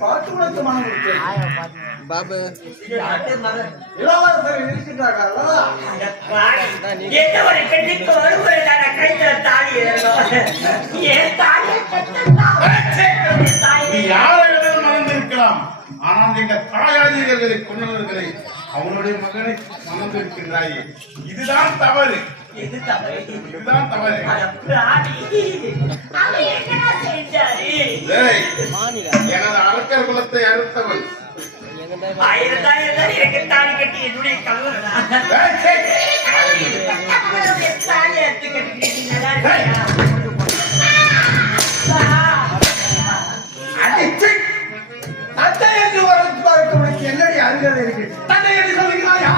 பாபு மறந்திருக்கலாம். ஆனால் எங்க தாயாதிகளை கொண்டவர்களை அவனுடைய மகனை மறந்திருக்கின்றாயே, இதுதான் தவறு. இதுதான் தவறு. எனது அரக்கர் குலத்தை அறுத்தவன் என்னடி அருகதை இருக்கு? தந்தை என்று சொல்லுகிறாயா?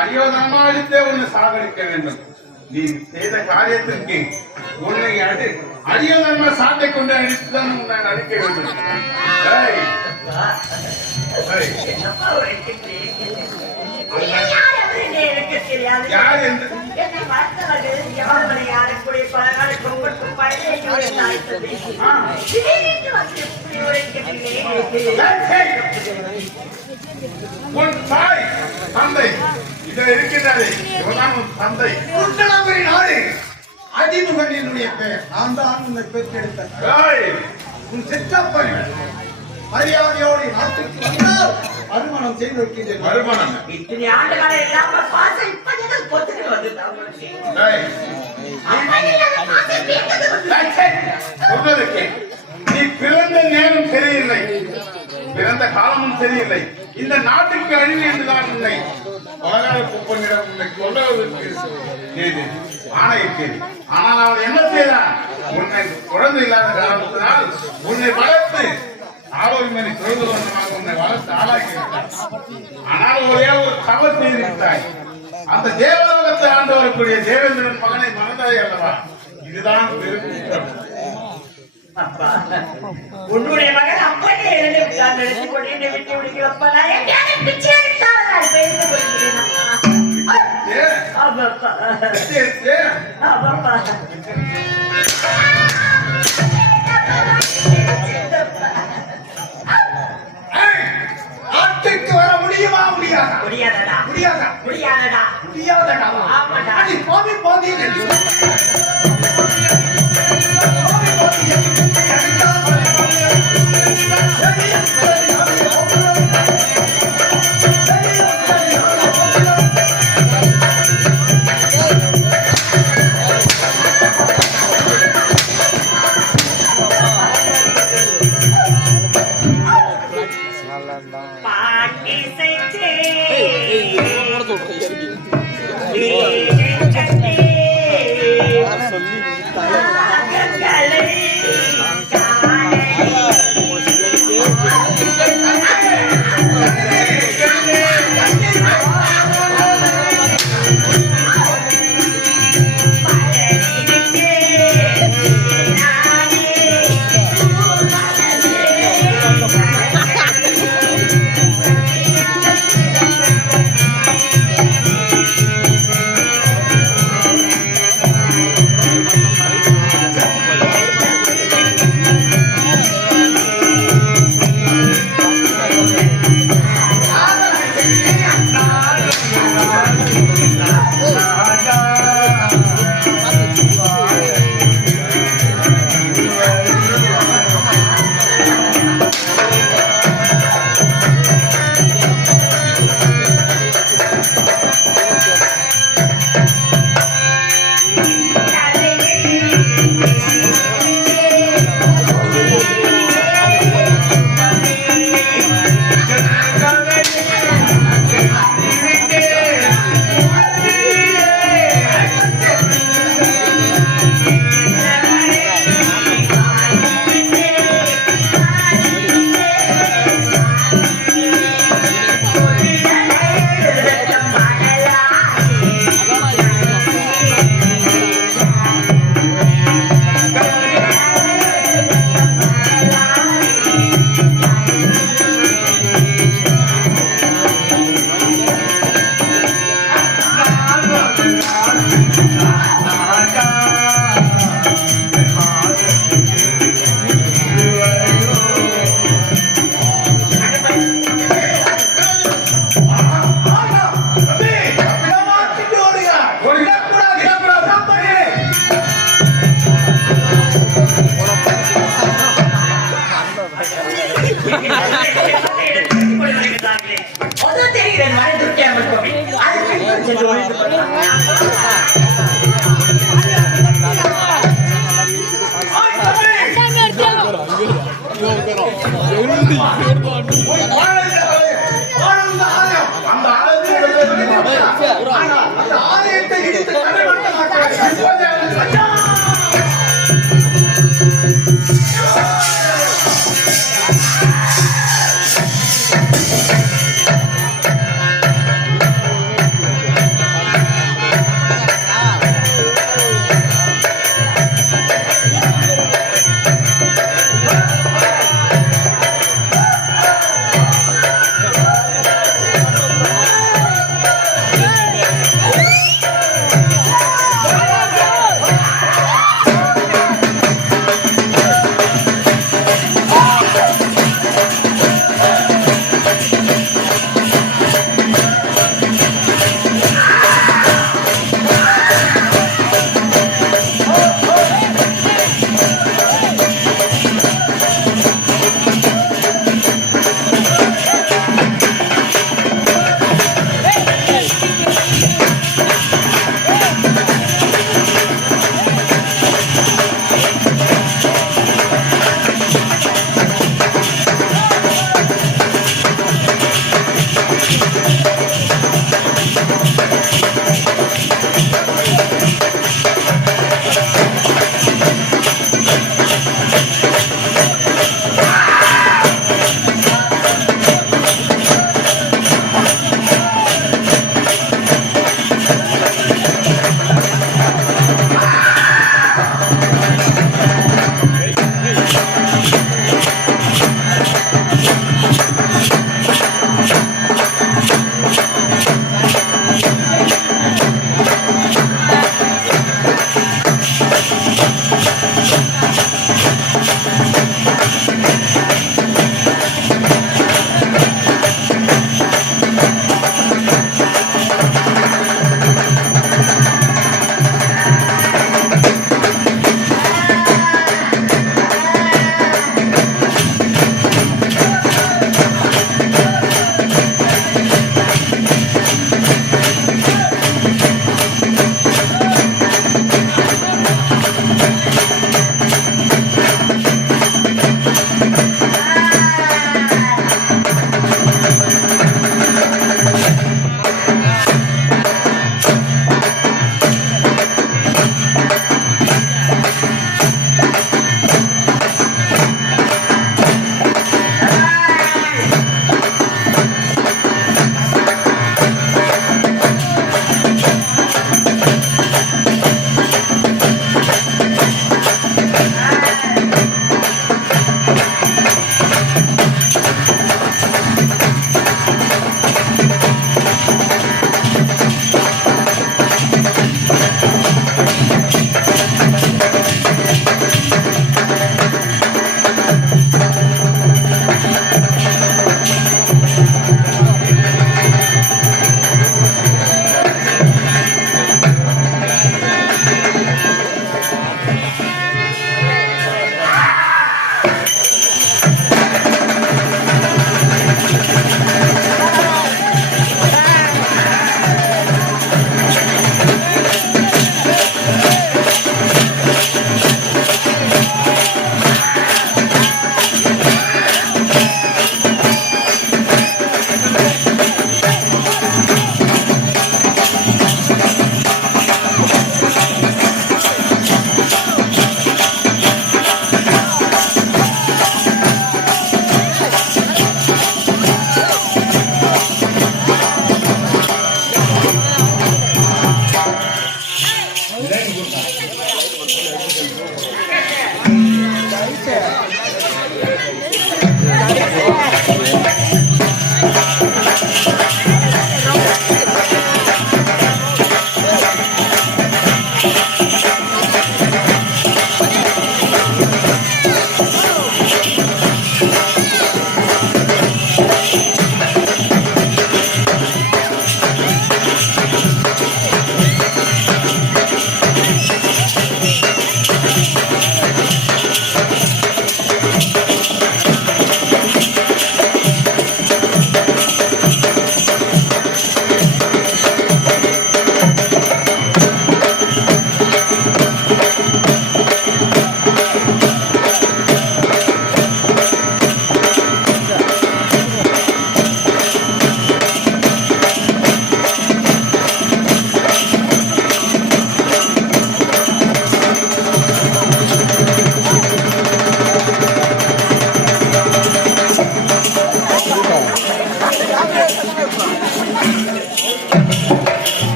அறியோதனமா அடித்தே உன்னை சாகடிக்க வேண்டும். நீ செய்த காரியத்திற்கு உன்னை அறியோதனமா சாட்டை கொண்டு அடித்துதான் உன்னை அடிக்க வேண்டும். யார் என்று உன் தாய் தந்தை இதில் இருக்கின்றது. இவன்தான் உன் தந்தை. நாடு அதிமுகன் என்னுடைய பெயர். நான் தான் உன்னை பெற்றெடுத்தேன். உன் சிற்றப்பன் மரியாதையோடு நாட்டுக்கு வந்தால் மறுமணம் செய்து வைக்கின்றேன். மறுமணம் இத்தனை ஆண்டுகால இல்லாம பாசம் இப்பதான் பொத்துட்டு வந்துட்டாங்க. சொல்றதுக்கு நீ பிறந்த நேரம் சரியில்லை, பிறந்த காலமும் சரியில்லை. இந்த நாட்டுக்கு அழிவு என்றுதான் உன்னை பலகால குப்பனிடம் உன்னை கொள்வதற்கு ஆணையிட்டேன். ஆனால் அவன் என்ன செய்தான்? உன்னை குழந்தை இல்லாத காரணத்தினால் உன்னை வளர்த்து ஆரோக்கியமணி சுதந்திரமாக உன்னை வளர்த்து ஆளாக்கிவிட்டார். ஆனால் ஒரே ஒரு தவறு செய்திருக்கிறாய். அந்த தேவலோகத்தை ஆண்டு வரக்கூடிய தேவேந்திரன் மகனை மறந்தாய் அல்லவா? இதுதான் பெரும். அப்பா, உன்னுடைய மகன் அப்படியே நினைத்து கொண்டு விட்டு விடுகிறப்பா நான் எங்கேயாவது பிச்சை எடுத்தால் பேருந்து கொள்கிறேன். நாட்டுக்கு வர முடியுமா? முடியாதா? முடியாதடா. முடியாதா? முடியாதடா. முடியாதடா. ஆமாடா. நீ பாவி பாவி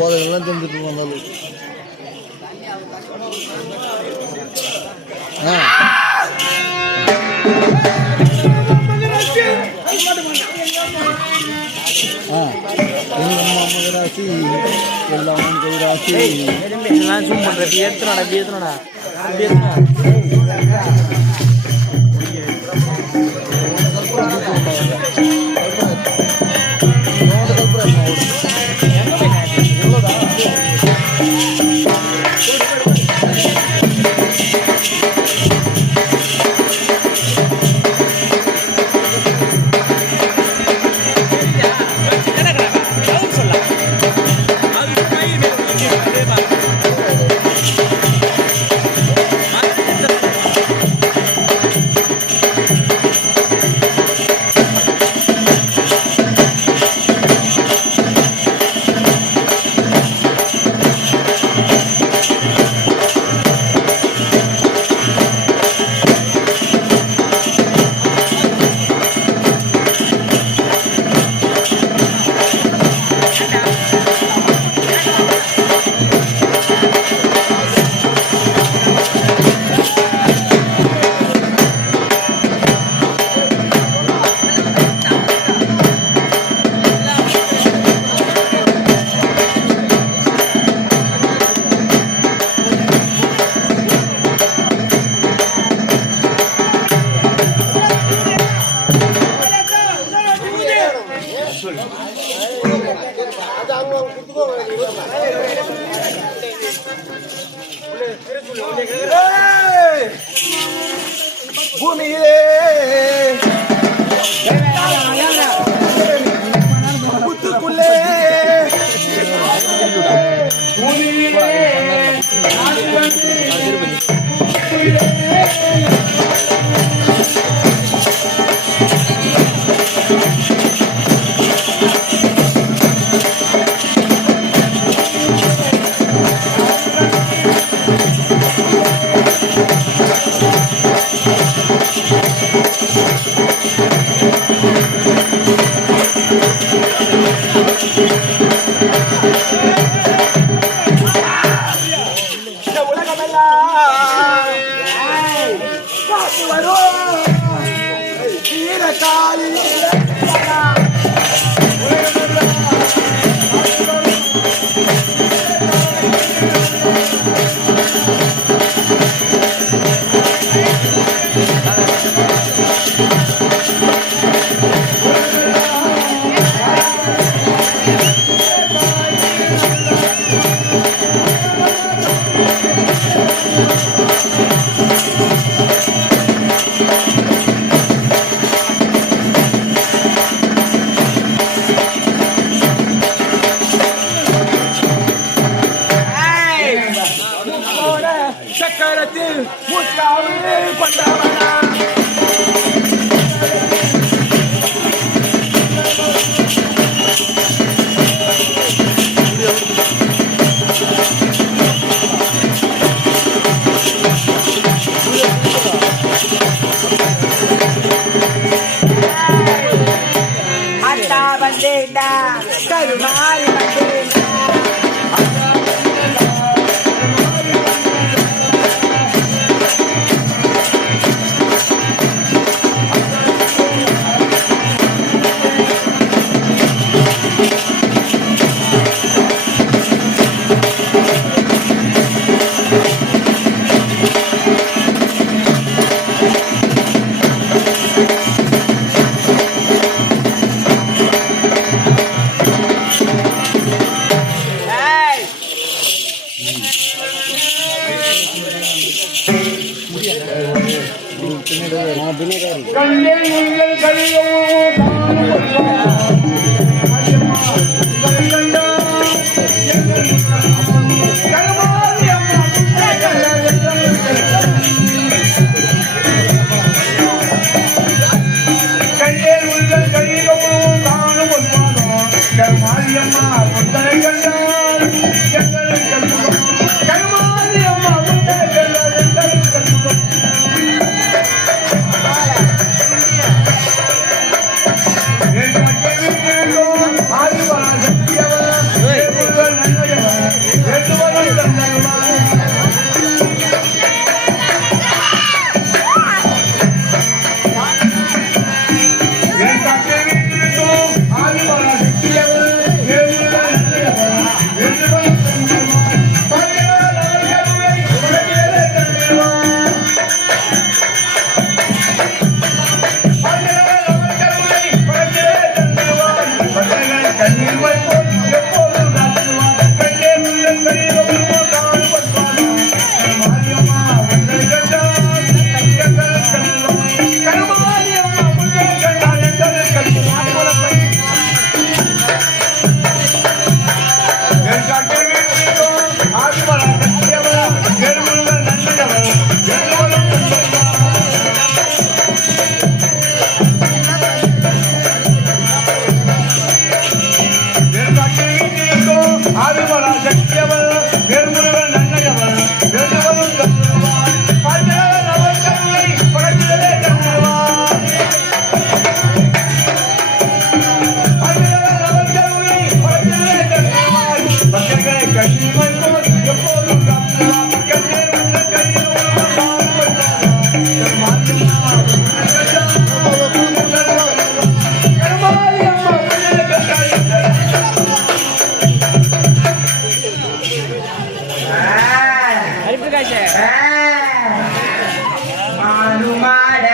போதெல்லாம் தெரிஞ்சுட்டு வந்தாலும் ராசி எல்லாம் ராசி ஜூம் பண்றேன் ஏத்தனடா பூமியிலே புத்துக்குள்ளே சக்கரத்தில் முத்தாவே பண்டவனா அண்ணா வந்தேண்டா கருமாறி வந்தேண்டா கண்டேன் உங்கள் கையோ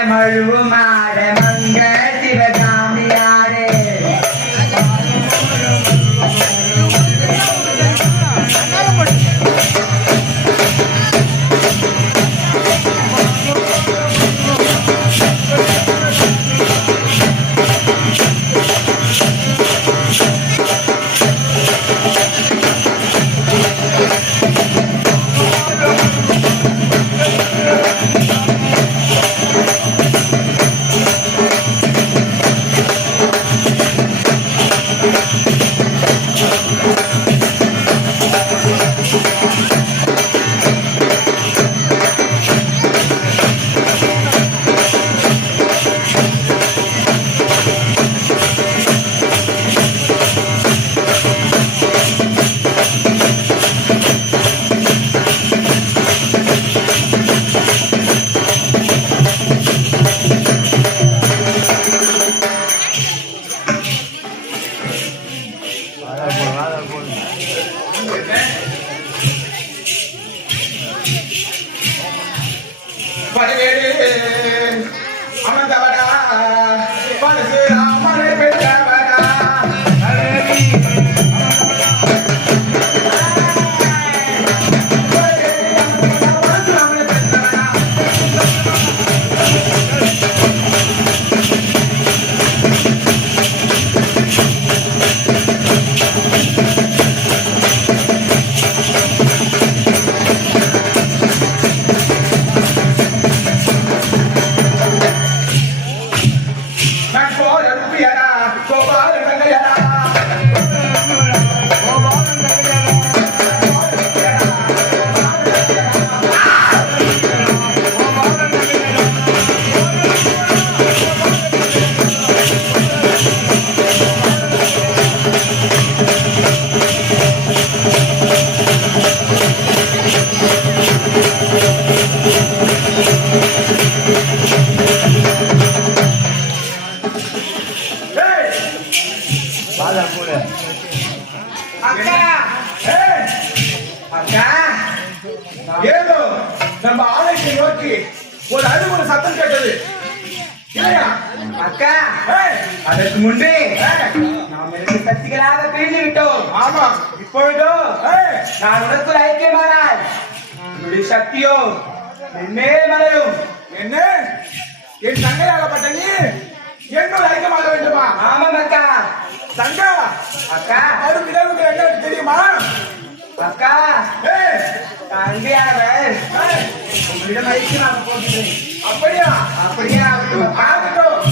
மழுவுமாட மங்க சிவகாமியாரே ஏதோ நம்ம ஆலயத்தை நோக்கி ஒரு அழுகுற சத்தம் கேட்டது. அக்கா அதற்கு முன்பே நாம் இரண்டு சக்திகளாக பிரிந்து விட்டோம். ஆமா, இப்பொழுதோ நான் உனக்கு ஐக்கியமானால் இது சக்தியோ என்னே மறையும் என்ன என் தங்கையாகப்பட்ட நீ என்னோட ஐக்கியமாக வேண்டுமா? ஆமாம் அக்கா. தங்கா அக்கா அவருக்கு இடவுக்கு என்ன தெரியுமா? அக்கா தங்கையாளர் உங்களிடம் ஐக்கியமாக போகிறேன். அப்படியா? அப்படியா பார்க்கட்டும்.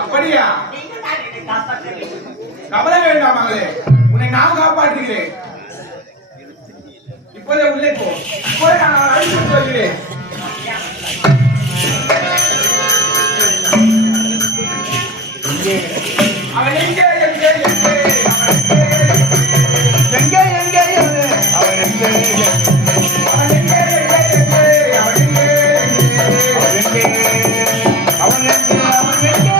அப்படியா? கவலை வேண்டாம் மகளே, உன்னை நான் காப்பாற்றுகிறேன். இப்போதே உள்ளே போ. இப்போதே நான் அழைத்து சொல்கிறேன். அவன் எங்கே எங்கே எங்கே எங்கே எங்கே அவன் எங்கே அவன் எங்கே எங்கே எங்கே அவன் எங்கே அவன் எங்கே அவன் எங்கே அவன் எங்கே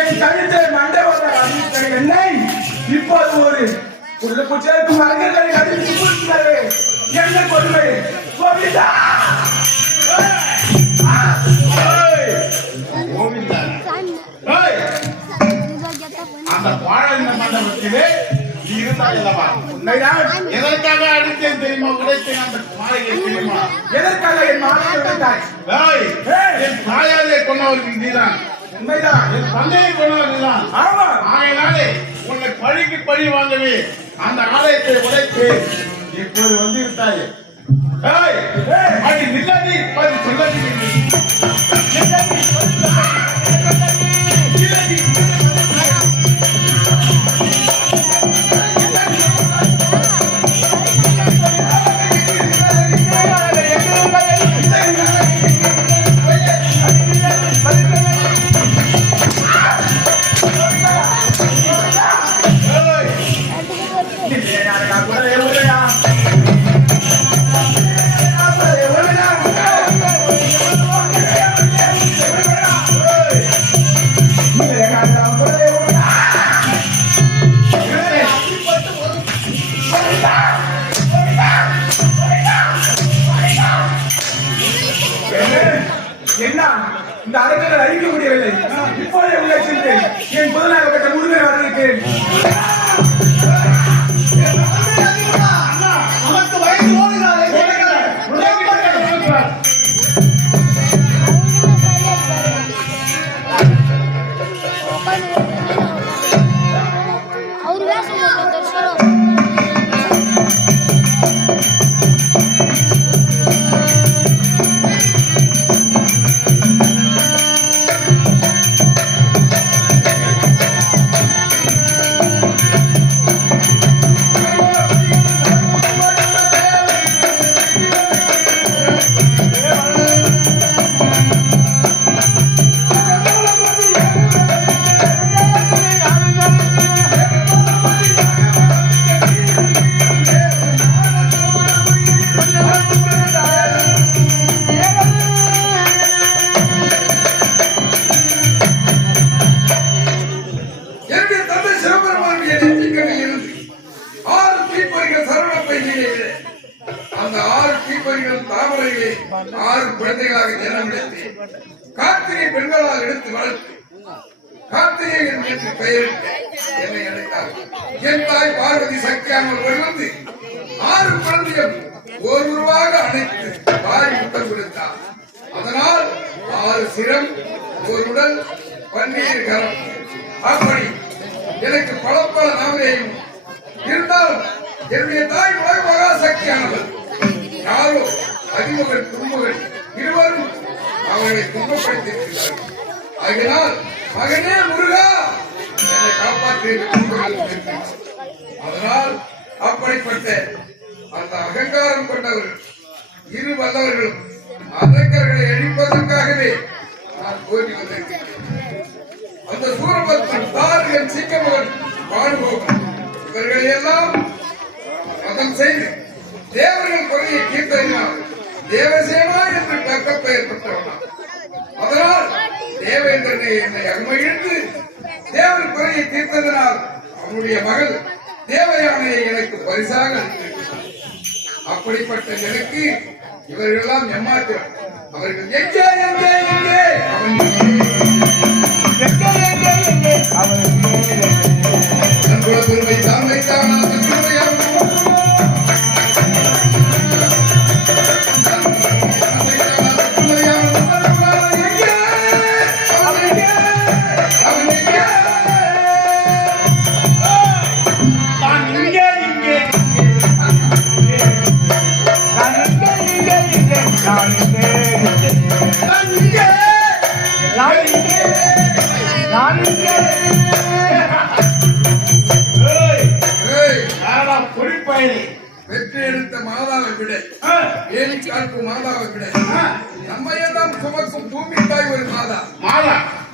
என் கழுத்தை மண்டபத்தை என்னை இப்போது ஒரு புள்ள குச்சேர்க்கும் மரங்களை அடித்து கொடுக்கிறாரே என்ன கொடுமை கோவிந்தா கோவிந்தா அந்த பாழந்த மண்டபத்திலே இருந்தால் அல்லவா உன்னைதான் எதற்காக அடித்தேன் தெரியுமா உடைத்தேன் அந்த மாலையை தெரியுமா எதற்காக என் மாலையை உடைத்தாய் என் தாயாரே கொண்டவர்கள் நீதான் உண்மைதான் என் தந்தையை கொண்டவர்கள் தான் ஆமா ஆகையினாலே உன்னை பழிக்கு பழி வாங்கவே அந்த ஆலயத்தை உடைத்து இப்போது வந்து விட்டாயே அடி நில்லடி பதி சொல்லடி என்ன இந்த அரங்கங்கள் அழிக்க முடியவில்லை இப்போதே உள்ளே சென்று என் புதனாகப்பட்ட முருகன் வரவேற்கிறேன் நமக்கு வயது ஓடுகிறாரே ಅವ್ರು ವ್ಯಾಸ ಮಾಡ್ತಾರೆ அந்த 6 தீப்பொறிகள் தாமரைகளை 6 குழந்தைகளாக ஜனமெடுத்து கார்த்திகை பெண்களால் எடுத்து வளர்த்து கார்த்திகை என்று பெயரிட்டு என்னை அழைத்தார். என் தாய் பார்வதி சக்தியாமல் வந்து 6 குழந்தையும் ஒருவராக அணைத்து தாய் முத்தம் கொடுத்தார். அதனால் 6 சிரம், ஒரு உடல், 12 கரம். அப்படி எனக்கு பல பல நாமரையும் இருந்தாலும் என்னுடைய தாய் உலக மகா சக்தியானவர். யாரோ அதிமகன் துன்பகன் இருவரும் அவர்களை துன்பப்படுத்தியிருக்கிறார்கள். ஆகினால் மகனே முருகா என்னை காப்பாற்ற. அதனால் அப்படிப்பட்ட அந்த அகங்காரம் கொண்டவர்கள் இரு வல்லவர்களும் அரக்கர்களை அழிப்பதற்காகவே நான் தோன்றி வந்திருக்கிறேன். அந்த சூரபத்மன் தார்கள் சிங்கமகன் பாடுபோகன் இவர்களை எல்லாம் மதம் செய்து தேவர்கள் குறையை கீர்த்தனினால் தேவசேனா என்று தக்க பெயர் பெற்றவனான். அதனால் தேவேந்திரனை என்னை அகமகிழ்ந்து தேவர் குறையை தீர்த்ததனால் அவனுடைய மகள் தேவயானையை எனக்கு பரிசாக அளித்திருக்கிறார். அப்படிப்பட்ட எனக்கு இவர்கள் எல்லாம் ஏமாற்றம். அவர்கள் எங்கே எங்கே எங்கே அவன் பெருமை தான் வைத்தானா வெற்றி எடுத்த மாதாவை விட ஏழி காக்கும் மாதாவை விட நம்மையெல்லாம் சுமக்கும் பூமி தாய் ஒரு மாதா.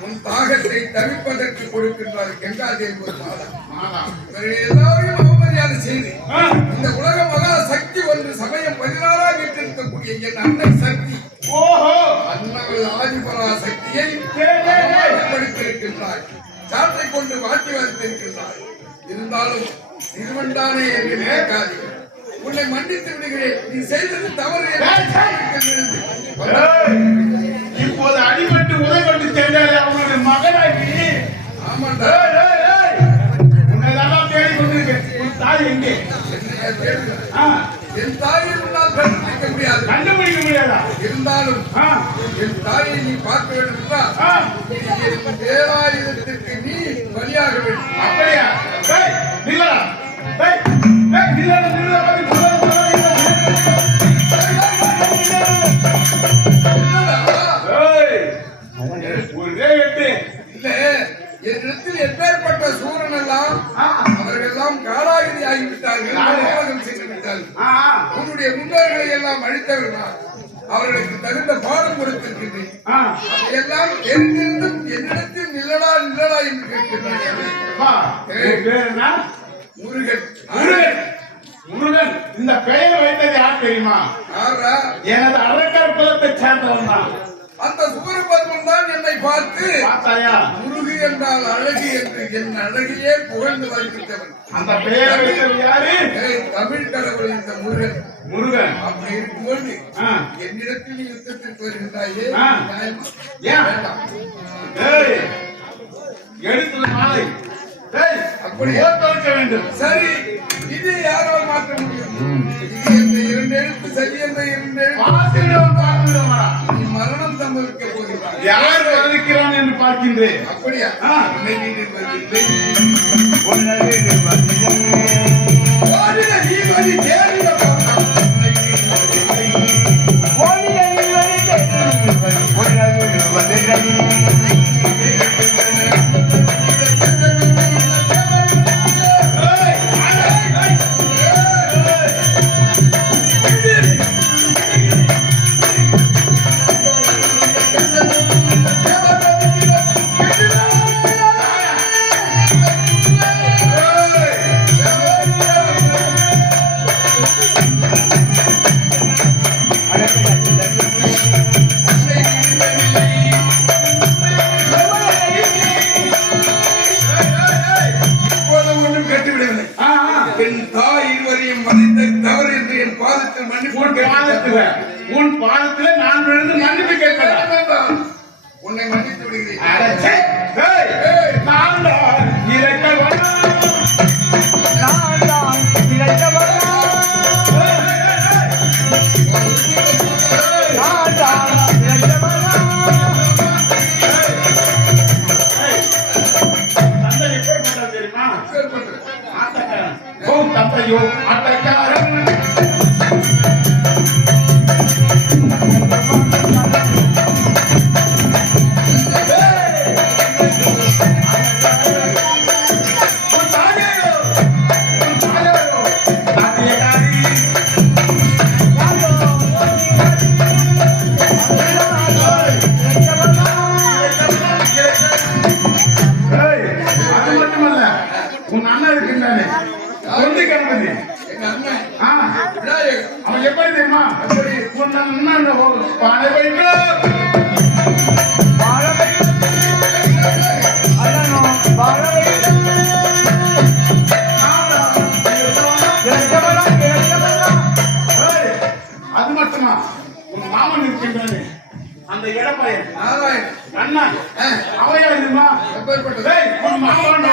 உன் தாகத்தை தவிப்பதற்கு கொடுக்கின்றார் கங்காதேவி ஒரு மாதா. இவர்கள் எல்லாரையும் அவமரியாதை செய்து இந்த உலக மகா சக்தி ஒன்று சமயம் 16ஆம் வீட்டிருக்கக்கூடிய என் அன்னை சக்தி அன்னவள் ஆதிபரா சக்தியை படுத்திருக்கின்றார். காற்றை கொண்டு மாற்றி வைத்திருக்கின்றார். இருந்தாலும் சிறுவன்தானே என்று நினைக்காதே. உன்னை மன்னித்து விடுகிறேன். நீ செய்தது தவறு இப்போது அடிபட்டு உதைபட்டு சென்றாலே அவனுடைய மகனாகி. ஆமாண்டா. உன்னை எல்லாம் தேடி கொண்டிருக்கேன். உன் தாய் எங்கே? என் தாயை உன்னால் கண்டுபிடிக்க முடியாது. கண்டுபிடிக்க முடியாதா? இருந்தாலும் என் தாயை நீ பார்க்க வேண்டும் என்றால் என் வேலாயுதத்திற்கு நீ பலியாக வேண்டும். அப்படியா? நில்லா. என்னிடத்தில் எப்பேற்பட்ட சூரன் எல்லாம் அவர்களெல்லாம் காலாகிரி ஆகிவிட்டார்கள். உலகம் சென்று விட்டார்கள். உன்னுடைய முன்னோர்களை எல்லாம் அழித்தவர்கள். அவர்களுக்கு தகுந்த பாடம் கொடுத்திருக்கின்றேன். அதையெல்லாம் தெரிந்திருந்தும் என்னிடத்தில் நில்லடா நில்லடா என்று கேட்கின்றார்கள். முருகன். முருகன் இந்த பெயர் வைத்தது யார் தெரியுமா? எனது அரக்கர் குலத்தை சேர்ந்தவன் தான். அந்த சூரபத்மன் தான் என்னை பார்த்து முருகு என்றால் அழகு என்று என் அழகியே புகழ்ந்து வைத்தவன். அந்த பெயர் வைத்தது யாரு? தமிழ் கடவுள் இந்த முருகன். முருகன் அப்படி இருக்கும்போது என்னிடத்தில் நீ யுத்தத்திற்கு வருகின்றாயே எடுத்துள்ள மாலை அப்படி வேண்டும். சரி, இது யாரால் மாற்ற முடியும்? இது இரண்டு எழுத்து சரி என்ற இரண்டு எழுத்து மரணம் சம்பவிக்க போகிறார். யார் வருகிறான் என்று பார்க்கின்றேன். அப்படியா? உன் பாதத்தில் நான் விழுந்து மன்னிப்பு கேட்கிறேன். உன்னை மன்னித்து விடுகிறேன். தந்தையோ ஆட்டக்காரன் அவன் எப்படி தெரியுமா? பானை வைக்க அது மட்டுமா உன் மாமன் இருக்கின்றானே அந்த இடப்பையன் அண்ணா அவையா தெரியுமா? உன் மாமன்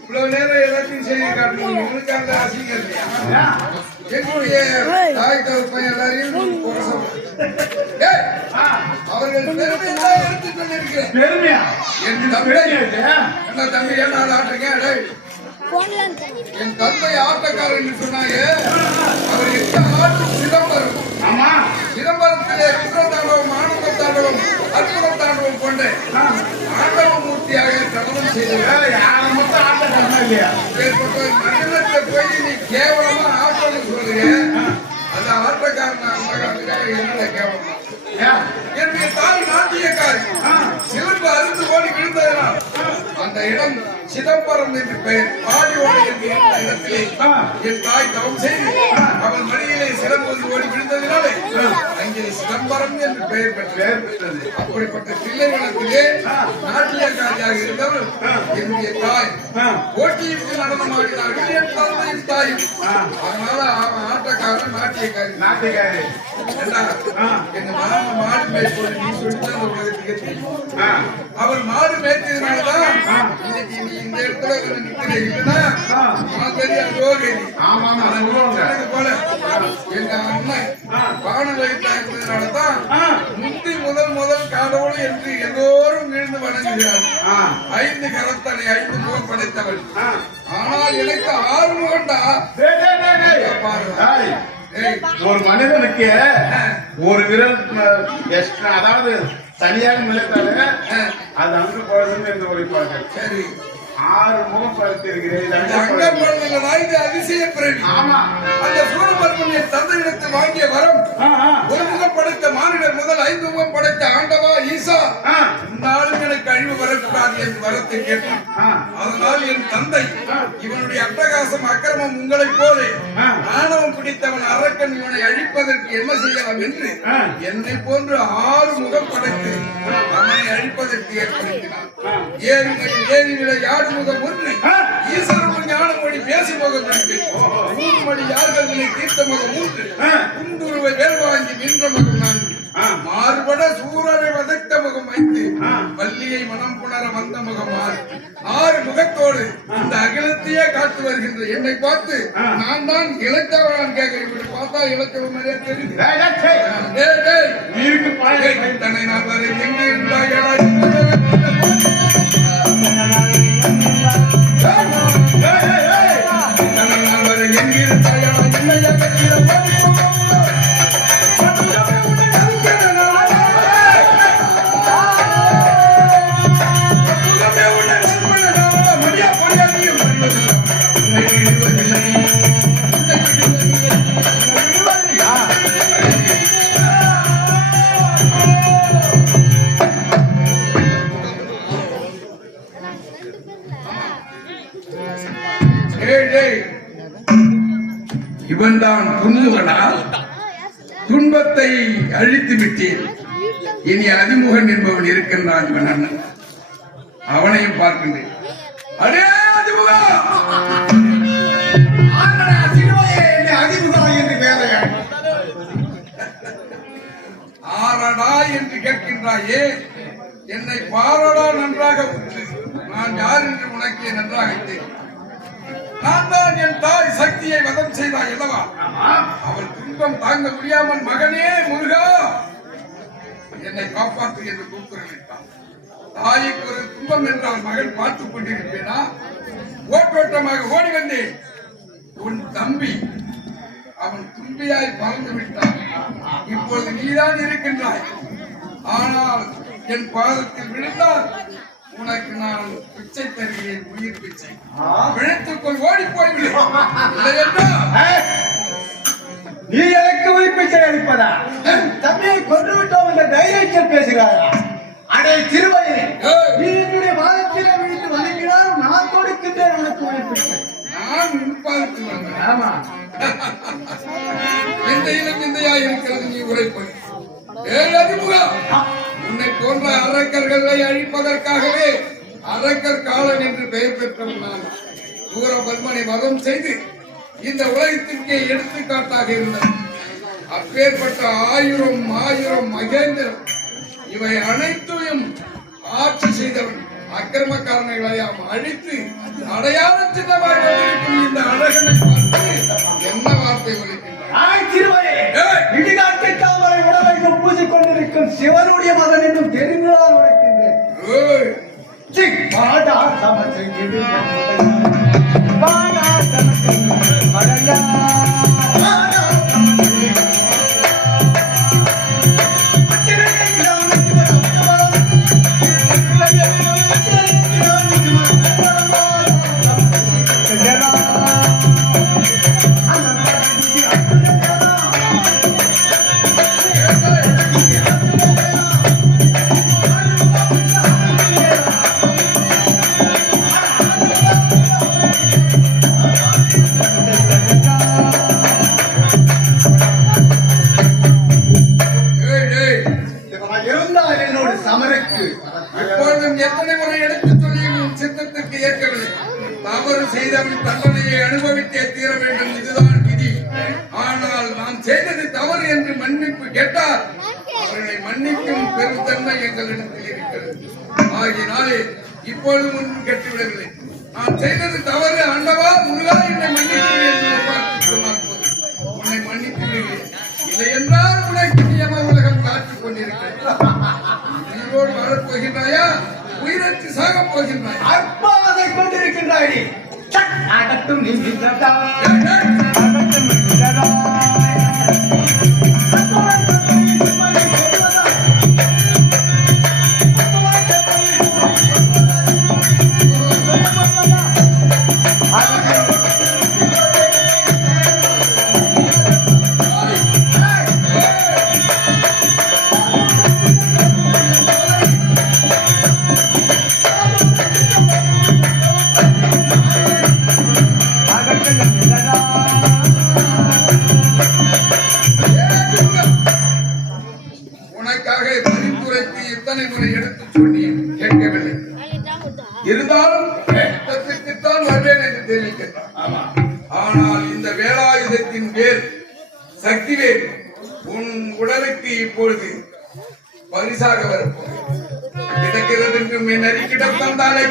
இவ்வளவு நேரம் எல்லாத்தையும் செய்தி காட்டணும். உங்களுக்காக அசிங்கம் இல்லையா? என்னுடைய தாய் தகப்பன் எல்லாரையும் அவர்கள் பெருமையாக எடுத்துக் கொண்டிருக்கிறேன். பெருமையா? என் தம்பி என்ன தம்பி ஏன் ஆட்டுறீங்க? என் தந்தை ஆட்டக்காரர் என்று சொன்னாங்க. அவர் எந்த ஆட்டும் சிதம்பரம். ஆமா, சிதம்பரத்திலே குற்றத்தாண்டவம், ஆனந்த தாண்டவம், அற்புத தாண்டவம் கொண்ட ஆண்டவ மூர்த்தியாக கடவுள் செய்தார். யாரும் மட்டும் ஆட்டக்காரனா இல்லையா? மண்டலத்தை போய் நீ கேவலமா ஆட்டம் என்னுடைய கேவலம். ஏன்? என்னுடைய தாய் நாட்டியக்காரி சிலம்பு அறுந்து ஓடி விழுந்ததனால் அந்த இடம் சிதம்பரம் என்று பெயர். பாடியோடு என்ற இடத்திலே என் தாய் தவம் செய்து அவள் மடியிலே சிலம்பு வந்து ஓடி விழுந்ததினாலே அங்கே சிதம்பரம் என்று பெயர் பெற்றது. அப்படிப்பட்ட தில்லைவனத்திலே நாட்டியக்காரியாக இருந்தவர் என்னுடைய தாய். போட்டியிட்டு நடனமாடினார்கள் என் தந்தையின் தாயும். அதனால அவன் ஆட்டக்காரன் நாட்டியக்காரி. எங்க மாமா மாடு மேய்ப்போடு நீ சொல்லித்தான் அந்த உலகத்துக்கு தெரியும். அவர் மாடு மேய்த்ததுனாலதான் இன்னைக்கு நீ இந்த இடத்துல நிற்கிறேன். இல்லைன்னா நான் பெரிய யோகி. போல எங்க அண்ணன் பானை வைத்தா இருந்ததுனாலதான் முந்தி முதல் கடவுள் என்று எல்லோரும் விழுந்து வணங்குகிறார். 5 கரத்தனை 5 முகம் படைத்தவள். ஆனால் எனக்கு 6 முகம்டா. ஒரு மனிதனுக்கு ஒரு விரல் எக்ஸ்ட்ரா, அதாவது தனியாக நிலைத்தால அது அங்கு போடுறது என்று ஒழிப்பார்கள். சரி, 6 முகம் படைத்திருக்கிறேன். அதிசய பிறகு அந்த சூரபத்மனிய தந்தையிடத்தில் வாங்கிய வரம் ஒரு முகம் படைத்த மாநிலர் முதல் 5 முகம் படைத்த ஆண்டவா ஈசா நாளும் எனக்கு அழிவு வரக்கூடாது என்று வரத்தை கேட்டான். அதனால் என் தந்தை இவனுடைய அட்டகாசம் அக்கிரமம் உங்களைப் போல ஆணவம் பிடித்தவன் அரக்கன் இவனை அழிப்பதற்கு என்ன செய்யலாம் என்று என்னை போன்று 6 முகம் படைத்து அவனை அழிப்பதற்கு ஏற்படுத்தினான். ஏரிவிட யாடு முகம் ஒன்று ஈஸ்வரன் ஞான மொழி பேசி முகம் 2 மூன்றுமணி யார்கள் தீர்த்த முகம் 3 குண்டுருவை வேல்வாங்கி நின்ற முகம் 4 மாறுபட சூரரை வதைத்த முகம் 5 வள்ளியை மனம் புணர வந்த முகம் 6 முகத்தோடு இந்த அகிலத்தையே காத்து வருகின்ற என்னை பார்த்து நான் தான் இழைத்தவன் கேட்கிறேன். இப்படி பார்த்தா இழைத்தவன் மாதிரியே தெரியுது. தன்னை நான் வரை எங்க இருந்தாய் இவன் தான் துன்முகனா? துன்பத்தை அழித்து விட்டேன். இனி அதிமுகன் என்பவன் இருக்கின்றான். இவன் அண்ணன் அவனையும் பார்க்கின்றேன். அடே அதிமுகா, ஆரடா என்று கேட்கின்றாயே, என்னை பாரடா நன்றாக உற்று. நான் யார் என்று உனக்கே நன்றாக தெரியும். நான் தான் என் தாய் சக்தியை வதம் செய்தாய் அல்லவா? அவள் துன்பம் தாங்க முடியாமல் மகனே முருகா என்னை காப்பாற்று என்று கூப்பிடுகிறான். தாய்க்கு ஒரு துன்பம் என்றால் மகன் பார்த்துக் கொண்டிருப்பேனா? ஓட்டோட்டமாக ஓடி வந்தேன். உன் தம்பி அவன் தும்பியாய் பறந்து விட்டான். இப்பொழுது நீதான் இருக்கின்றாய். ஆனால் என் பாதத்தில் விழுந்தால் உனக்கு நான் பிச்சை தருகிறேன். உயிர் பிச்சை. விழுத்துக்குள் ஓடி போய்விடு. நீ எனக்கு உயிர் பிச்சை அளிப்பதா? தம்பியை கொன்று விட்டோம் என்ற தைரியத்தில் பேசுகிறாரா? அடே திருவள்ளுவரே, நீ என்னுடைய பாதத்திலே விழுந்து வணங்கினால் நான் கொடுக்கின்றேன் உனக்கு உயிர் பிச்சை. நான் முன்பாதத்தில் வந்தேன். ஆமா, எந்தையிலும் இந்தையா இருக்கிறது நீ உரைப்பது. அதிமுகா, உன்னை போன்ற அரக்கர்களை அழிப்பதற்காகவே அரக்கர் காலன் என்று பெயர் பெற்றவன் நான். சூரபத்மனை வதம் செய்து இந்த உலகத்திற்கே எடுத்துக்காட்டாக இருந்தது. அப்பேற்பட்ட 1000 மகேந்திரன் இவை அனைத்தையும் ஆட்சி செய்தவன் அக்கிரமக்காரனைகளையாம் அழித்து அடையாள சின்னமாக வந்திருக்கும் இந்த அழகனை பார்த்து என்ன வார்த்தை ஒலிக்கின்றார்? இடிகாட்டு தாமரை உடலைக்கு பூசிக்கொண்டிருக்கும் சிவனுடைய மகன் என்றும் தெரிந்துதான் உரைக்கின்றேன். உண்மை எங்களிடத்தில் இருக்கிறது. ஆகினாலே இப்பொழுது முன்பு கெட்டுவிடவில்லை. நான் செய்தது தவறு, ஆண்டவா முருகா என்னை மன்னித்து என்று பார்த்து சொன்னார் போது உன்னை மன்னித்து விடுகிறேன். இல்லை என்றால் உனக்கு நியம உலகம் காத்துக் கொண்டிருக்கிறது. உயிரோடு வாழப்போகின்றாயா, உயிரற்று சாகப் போகின்றாயா? அற்பாதை கொண்டிருக்கின்றாய். அகட்டும் நின்றதா உனக்காக பரிந்துரைத்து எத்தனை முறை எடுத்து சொன்னேன், கேட்கவில்லை. இருந்தாலும் யுத்தத்திற்குத்தான் வருவேன் என்று தெரிவிக்கின்றான். ஆனால் இந்த வேலாயுதத்தின் வேர் சக்தி வேர் உன் உடலுக்கு இப்பொழுது பரிசாக வரப்போகிறது. கிடைக்கிறது என்று மின்னறி கிடந்தாலே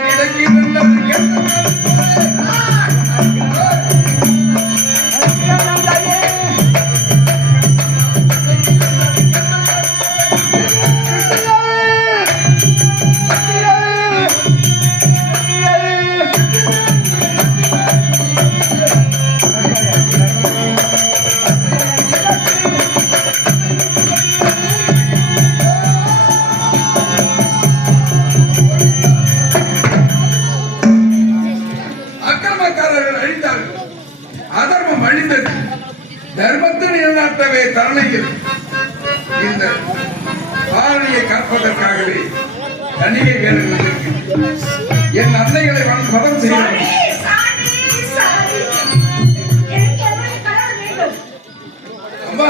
அக்கிரமக்காரர்கள் அழிந்தார்கள், அதர்மம் அழிந்தது. தர்மத்தை நிலைநாட்டவே தரணையில் இந்த தாரணையை காப்பதற்காகவே தனியை வேலை என் அன்னைகளை மதம் செய்ய அம்மா,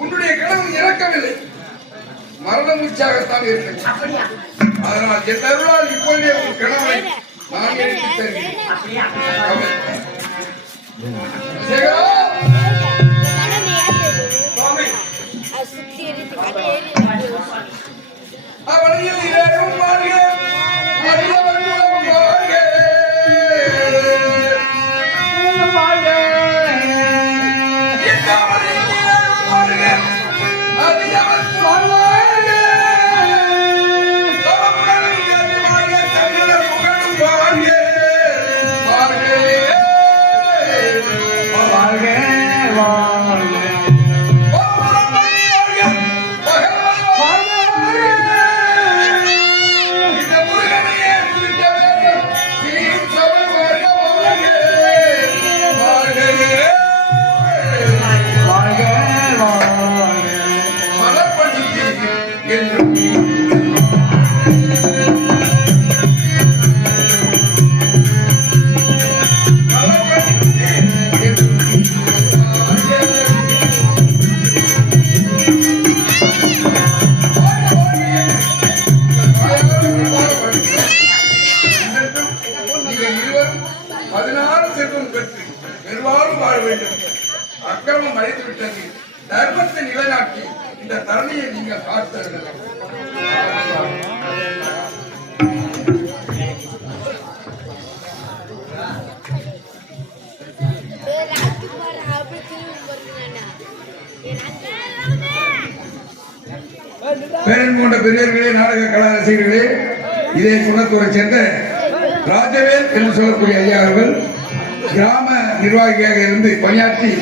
உன்னுடைய கனவு இறக்கவில்லை, மரண மூச்சாகத்தான் இருக்கிறது. அதனால் என் அருளால் இப்பொழுதே உன் கனவை நான் எடுத்து தருகிறேன். அவனையில் இரவும் வாழ்க, அறியவன் மூலம் வாழ்க. அவனையில் இரவும் வாழ்க, அறியவன் மூலம் வாழ்க. தவமுடன் கேட்டு வாழ்க, தங்கள புகழும் வாழ்க. வாழ்க வாழ்க வாழ்க. அக்கிரமம் அழித்து விட்டது. தர்மத்தை நிலைநாட்டி இந்த தரணியை நீங்கள் காத்தருங்கள். பேரன் போன்ற பெரியவர்களே, நாடக கலா ரசிகர்களே, இதே குணத்தூரை சேர்ந்த ராஜவேல் என்று சொல்லக்கூடிய ஐயா அவர்கள் கிராம நிர்வாகியாக இருந்து பணியாற்றி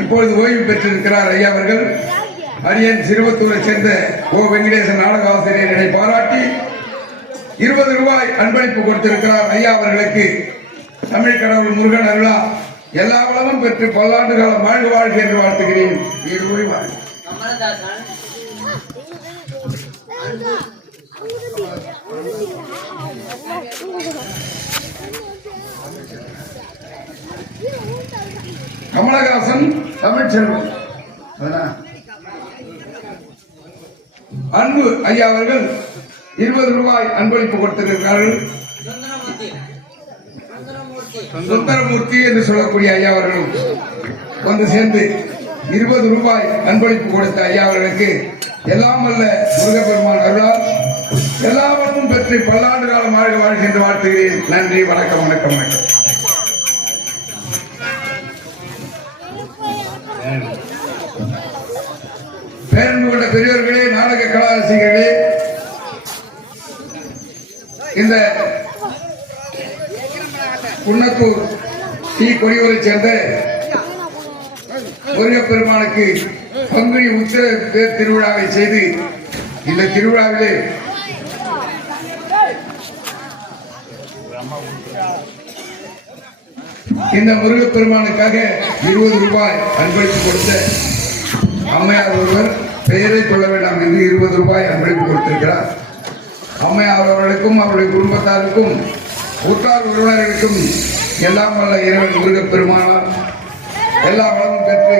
இப்பொழுது ஓய்வு பெற்றிருக்கிறார். ஐயா அவர்கள் அரியன் சிறுவத்தூரை சேர்ந்த ஓ வெங்கடேசன் நாடக ஆசிரியர்களை பாராட்டி 20 ரூபாய் அன்பளிப்பு கொடுத்திருக்கிறார். ஐயா அவர்களுக்கு தமிழ் கடவுள் முருகன் அருளா எல்லா வளமும் பெற்று பல்லாண்டு காலம் வாழ்க வாழ்க என்று வாழ்த்துகிறேன். ஈடுபடி வாழ்க. கமலஹாசன் தமிழ்ச்செல்வன் அன்பு ஐயா அவர்கள் 20 ரூபாய் அன்பளிப்பு கொடுத்திருக்கிறார்கள். சுந்தரமூர்த்தி என்று சொல்லக்கூடிய ஐயா அவர்களும் வந்து சேர்ந்து 20 ரூபாய் அன்பளிப்பு கொடுத்த ஐயா அவர்களுக்கு எல்லாம் அல்ல முருகப்பெருமான் அருளால் எல்லா வளமும் பெற்று பல்லாண்டு காலமாக வாழ்கின்ற வாழ்த்துகிறேன். நன்றி, வணக்கம், வணக்கம், வணக்கம். பேரன்பு கொண்ட பெரியவர்களே, நாடக கலா ரசிகர்களே, இந்த குன்னத்தூர் டி கொடியூரை சேர்ந்த முருகப்பெருமானுக்கு பங்குனி உத்திர தேர் திருவிழாவை செய்து இந்த திருவிழாவிலே இந்த முருகப்பெருமானுக்காக 20 ரூபாய் அன்பளிப்பு கொடுத்த அம்மையார் ஒருவர், பெயரை சொல்ல வேண்டாம் என்று 20 ரூபாய் அன்பளிப்பு கொடுத்திருக்கிறார். அம்மையார் அவர்களுக்கும் அவருடைய குடும்பத்தாருக்கும் உற்றார் உறவினர்களுக்கும் எல்லாம் வல்ல இறைவன் முருகப்பெருமானார் எல்லா வளமும் பெற்று